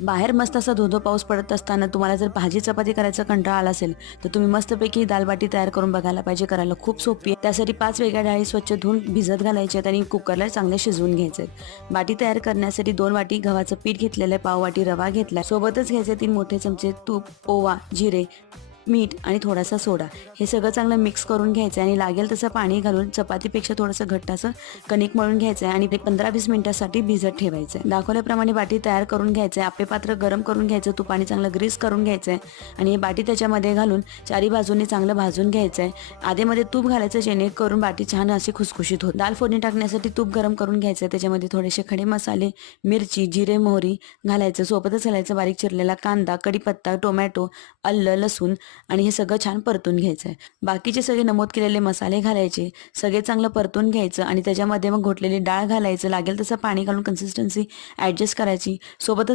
बाहेर मस्त असा धो-धो पाऊस पडत असताना तुम्हाला जर भाजी चपाती करायचा कंटाळा आला असेल तर तुम्ही मस्तपैकी दाल बाटी तयार करून बघायला पाहिजे. करायला खूप सोपी आहे. त्यासाठी 5 वेगळ्या डाळी स्वच्छ धुवून भिजत घालायच्या आहेत आणि कुकरला चांगले शिजवून घ्यायचे. बाटी तयार करण्यासाठी 2 वाटी गव्हाचं पीठ घेतलेलं आहे, पाव वाटी रवा घेतला, सोबतच घ्यायचे 3 मोठे चमचे तूप, ओवा, जिरे, मीठ आणि थोडासा सोडा. हे सगळं चांगलं मिक्स करून घ्यायचं आणि लागेल तसं पाणी घालून चपातीपेक्षा थोडंसं घट्ट असं कणिक मळून घ्यायचं आणि ते 15-20 मिनिटांसाठी भिजत ठेवायचं. दाखवल्याप्रमाणे बाटी तयार करून घ्यायचं. आपले पात्र गरम करून घ्यायचं, तुपाने चांगलं ग्रीस करून घ्यायचं आणि ही बाटी त्याच्यामध्ये घालून चारी बाजूंनी चांगलं भाजून घ्यायचं. आधीमध्ये तूप घालायचं जेणेकरून बाटी छान अशी खुसखुशीत होते. दाल फोडणी टाकण्यासाठी तूप गरम करून घ्यायचं, त्याच्यामध्ये थोडेसे खडे मसाले, मिरची, जिरे, मोहरी घालायचं, सोबतच घालायचं बारीक चिरलेला कांदा, कढीपत्ता, टोमॅटो, आलं, लसूण आणि हे सगळं छान परतून घ्यायचं आहे. बाकीचे सगळे नमूद केलेले मसाले घालायचे, सगळे चांगलं परतून घ्यायचं आणि त्याच्यामध्ये मग घोटलेली डाळ घालायचं, लागेल तसं पाणी घालून कन्सिस्टन्सी ॲडजस्ट करायची. सोबतच